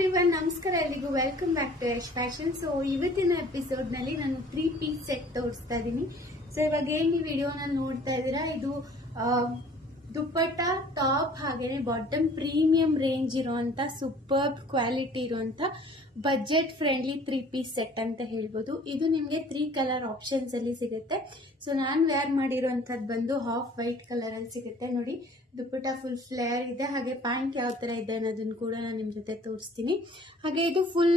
Everyone, ನಮಸ್ಕಾರ ಎಲ್ಲಿಗೂ. Welcome back to Yash fashion. So ಇವತ್ತಿನ ಎಪಿಸೋಡ್ ನಲ್ಲಿ ನಾನು 3 ಪೀಸ್ ಸೆಟ್ ತೋರಿಸ್ತಾ ಇದ್ದೀನಿ. ಸೊ ಇವಾಗ ಏನ್ ಈ ವಿಡಿಯೋನ ನೋಡ್ತಾ ಇದ್ದೀರಾ, ಇದು ದುಪ್ಪಟ್ಟ, ಟಾಪ್ ಹಾಗೇನೆ ಬಾಟಮ್ ಪ್ರೀಮಿಯಂ ರೇಂಜ್ ಇರುವಂತ ಸೂಪರ್ ಕ್ವಾಲಿಟಿ ಇರುವಂತ ಬಜೆಟ್ ಫ್ರೆಂಡ್ಲಿ 3 ಪೀಸ್ ಸೆಟ್ ಅಂತ ಹೇಳ್ಬೋದು. ಇದು ನಿಮ್ಗೆ 3 ಕಲರ್ ಆಪ್ಷನ್ಸ್ ಅಲ್ಲಿ ಸಿಗುತ್ತೆ. ಸೊ ನಾನ್ ವೇರ್ ಮಾಡಿರುವಂತದ್ದು ಬಂದು ಹಾಫ್ ವೈಟ್ ಕಲರ್ ಅಲ್ಲಿ ಸಿಗುತ್ತೆ. ನೋಡಿ, ದುಪ್ಪಟ್ಟ ಫುಲ್ ಫ್ಲೇರ್ ಇದೆ, ಹಾಗೆ ಪ್ಯಾಂಟ್ ಯಾವ ತರ ಇದೆ ಅನ್ನೋದನ್ನ ಕೂಡ ನಾನು ನಿಮ್ ಜೊತೆ ತೋರಿಸ್ತೀನಿ. ಹಾಗೆ ಇದು ಫುಲ್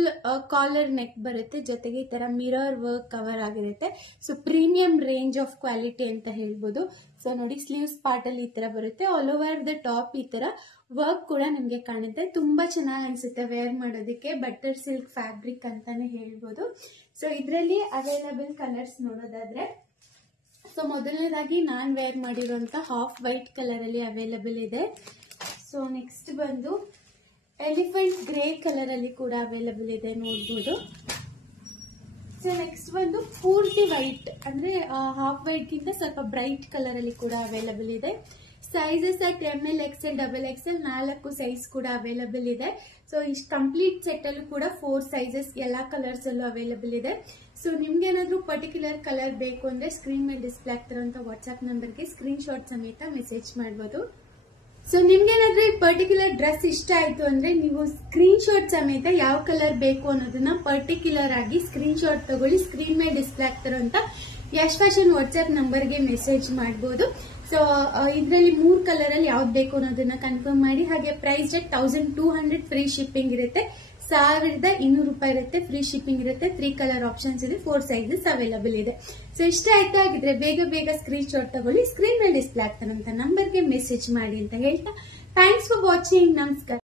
ಕಾಲರ್ ನೆಕ್ ಬರುತ್ತೆ, ಜೊತೆಗೆ ಈ ತರ ಮಿರರ್ ವರ್ಕ್ ಕವರ್ ಆಗಿರುತ್ತೆ. So premium range of quality ಅಂತ ಹೇಳ್ಬೋದು. ಸೊ ನೋಡಿ, ಸ್ಲೀವ್ಸ್ ಪಾರ್ಟ್ ಅಲ್ಲಿ ಈ ತರ ಬರುತ್ತೆ. ಆಲ್ ಓವರ್ ದ ಟಾಪ್ ಈ ತರ ವರ್ಕ್ ಕೂಡ ನಿಮ್ಗೆ ಕಾಣುತ್ತೆ. ತುಂಬಾ ಚೆನ್ನಾಗಿ ಅನ್ಸುತ್ತೆ ವೇರ್ ಮಾಡೋದಕ್ಕೆ. ಬಟರ್ ಸಿಲ್ಕ್ ಫ್ಯಾಬ್ರಿಕ್ ಅಂತಾನೆ ಹೇಳ್ಬೋದು. ಸೊ ಇದರಲ್ಲಿ ಅವೈಲಬಲ್ ಕಲರ್ಸ್ ನೋಡೋದಾದ್ರೆ, ಸೊ ಮೊದಲನೇದಾಗಿ ನಾನ್ ವೇರ್ ಮಾಡಿರುವಂತ ಹಾಫ್ ವೈಟ್ ಕಲರ್ ಅಲ್ಲಿ ಅವೈಲಬಲ್ ಇದೆ. ಸೊ ನೆಕ್ಸ್ಟ್ ಬಂದು ಎಲಿಫೆಂಟ್ ಗ್ರೇ ಕಲರ್ ಅಲ್ಲಿ ಕೂಡ ಅವೈಲಬಲ್ ಇದೆ, ನೋಡ್ಬೋದು. ಸೊ ನೆಕ್ಸ್ಟ್ ಬಂದು ಪೂರ್ತಿ ವೈಟ್, ಅಂದ್ರೆ ಹಾಫ್ ವೈಟ್ ಗಿಂತ ಸ್ವಲ್ಪ ಬ್ರೈಟ್ ಕಲರ್ ಅಲ್ಲಿ ಕೂಡ ಅವೈಲಬಲ್ ಇದೆ. Sizes at ML, XL, XXL 4 size ಕೂಡ ಅವೈಲಬಲ್ ಇದೆ. ಸೊ ಇಷ್ಟು ಕಂಪ್ಲೀಟ್ ಸೆಟ್ ಅಲ್ಲೂ ಕೂಡ 4 ಸೈಜಸ್ ಎಲ್ಲಾ ಕಲರ್ಸ್ ಅಲ್ಲೂ ಅವೈಲಬಲ್ ಇದೆ. ಸೊ ನಿಮ್ಗೆ ಏನಾದ್ರು ಪರ್ಟಿಕ್ಯುಲರ್ ಕಲರ್ ಬೇಕು ಅಂದ್ರೆ ಸ್ಕ್ರೀನ್ ಮೇಲೆ ಡಿಸ್ಪ್ಲೇ ಆಗ್ತಿರೋಂತ ವಾಟ್ಸ್ಆಪ್ ನಂಬರ್ಗೆ ಸ್ಕ್ರೀನ್ ಶಾಟ್ ಸಮೇತ ಮೆಸೇಜ್ ಮಾಡಬಹುದು. ಸೊ ನಿಮ್ಗೇನಾದ್ರೂ ಈ ಪರ್ಟಿಕ್ಯುಲರ್ ಡ್ರೆಸ್ ಇಷ್ಟ ಆಯ್ತು ಅಂದ್ರೆ ನೀವು ಸ್ಕ್ರೀನ್ ಶಾಟ್ ಸಮೇತ ಯಾವ ಕಲರ್ ಬೇಕು ಅನ್ನೋದನ್ನ ಪರ್ಟಿಕ್ಯುಲರ್ ಆಗಿ ಸ್ಕ್ರೀನ್ ಶಾಟ್ ತಗೊಳ್ಳಿ. ಸ್ಕ್ರೀನ್ ಮೇಲೆ ಡಿಸ್ಪ್ಲೇ ಆಗ್ತಿರೋಂತ ಯಶ್ ಫ್ಯಾಷನ್ ವಾಟ್ಸ್ಆಪ್ ನಂಬರ್ಗೆ ಮೆಸೇಜ್ ಮಾಡಬಹುದು. ಸೊ ಇದರಲ್ಲಿ 3 ಕಲರ್ ಅಲ್ಲಿ ಯಾವ್ದು ಬೇಕು ಅನ್ನೋದನ್ನ ಕನ್ಫರ್ಮ್ ಮಾಡಿ. ಹಾಗೆ ಪ್ರೈಸ್ ರೇಟ್ 1200 ಫ್ರೀ ಶಿಪ್ಪಿಂಗ್ ಇರುತ್ತೆ. 1200 ರೂಪಾಯಿ ಇರುತ್ತೆ, ಫ್ರೀ ಶಿಪ್ಪಿಂಗ್ ಇರುತ್ತೆ. 3 ಕಲರ್ ಆಪ್ಷನ್ಸ್ ಇದೆ, 4 ಸೈಜಸ್ ಅವೈಲಬಲ್ ಇದೆ. ಸೊ ಇಷ್ಟ ಆಯ್ತು ಆಗಿದ್ರೆ ಬೇಗ ಸ್ಕ್ರೀನ್ ಶಾಟ್ ತಗೊಳ್ಳಿ, ಸ್ಕ್ರೀನ್ ಮೇಲೆ ಡಿಸ್ಪ್ಲೇ ಆಗ್ತಾನಂತ ನಂಬರ್ಗೆ ಮೆಸೇಜ್ ಮಾಡಿ ಅಂತ ಹೇಳ್ತಾ ಥ್ಯಾಂಕ್ಸ್ ಫಾರ್ ವಾಚಿಂಗ್. ನಮಸ್ಕಾರ.